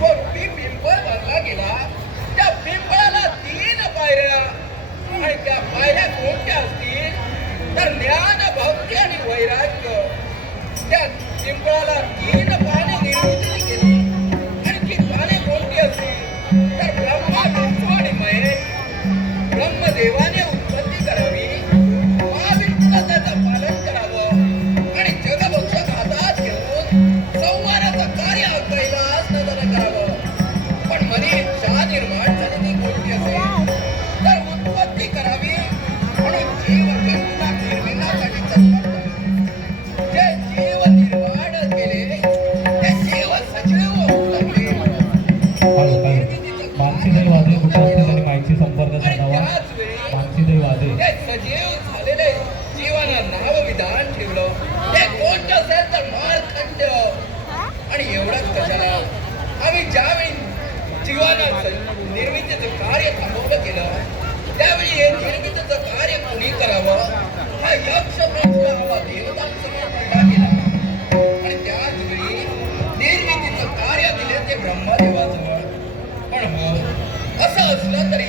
करण्यासाठी पिंपळ बांधला गेला त्या पिंपळाला तीन पायऱ्या आणि त्या पायऱ्या कोणत्या असतील? तर ज्ञान भक्ती आणि वैराग्य. त्या पिंपळाला तीन असं असलं तरी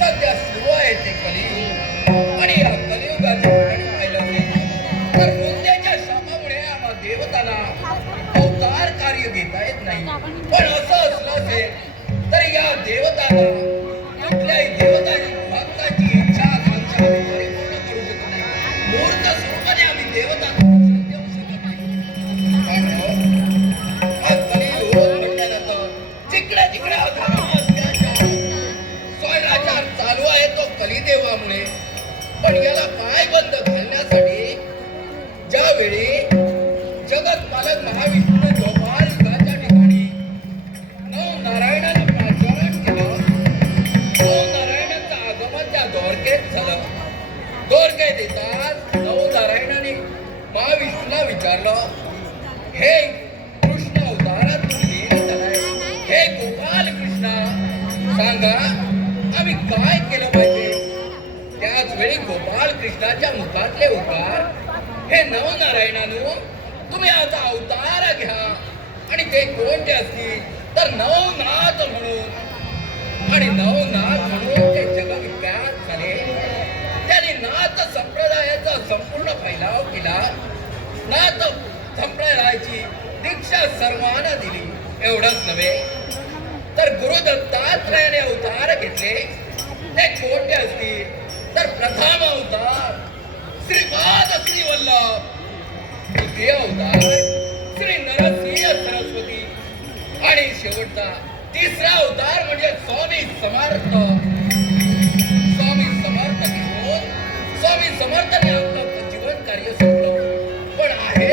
सध्या सुरू आहे ते कलियुग. आणि या कलियुगाचे तर मुंद्याच्या शापामुळे आम्हा देवतांना अवतार कार्य घेता येत नाही. पण असं असलं असेल तर या देवताला कुठल्याही देवताची भक्ताची इच्छा आकांक्षा आम्ही परिपूर्ण करू शकत नाही. मूर्त स्वरूपाने आम्ही देवतांना पण याला पायबंद घालण्यासाठी ज्यावेळी जगत मालक महाविष्णूने गोपाल युगाच्या ठिकाणी नव नारायणाने प्राचारण केलं नव नारायणाचं आगमन त्या दोरकेत झालं. दोरके देतात नव नारायणाने महाविष्णूला विचारलं हे कृष्ण अवतारात तुम्ही हे गोपाल कृष्णा सांगा आम्ही काय केलं पाहिजे? त्याच वेळी गोपाळ कृष्णाच्या मुखातले उद्गार हे नवनारायणानु तुम्ही आता अवतार घ्या. आणि ते कोणते असतील? तर नवनाथ म्हणून. आणि नवनाथ म्हणून ते जगविख्यात झाले. त्यांनी नाथ संप्रदायाचा संपूर्ण फैलाव केला. नाथ संप्रदायाची दीक्षा सर्वांना दिली. एवढंच नव्हे तर गुरु दत्तात्रयाने अवतार घेतले. ते कोणते असतील? तर प्रथम अवतार श्रीपाद श्री वल्लभ द्वितीय अवतार श्री नरसिंह सरस्वती आणि शेवटचा तिसरा अवतार म्हणजे स्वामी समर्थ. स्वामी समर्थ घेऊन हो? स्वामी समर्थ आपलं जीवन कार्य संपलं पण आहे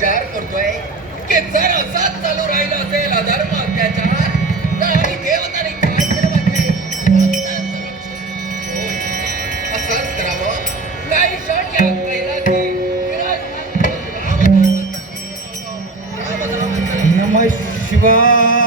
विचार करतोय की जर असाच चालू राहिला असेल अधर्म अत्याचार तर आम्ही देवताने काय केलं पाहिजे असंच करावं. काही क्षण या कैलासी नम शिवाय.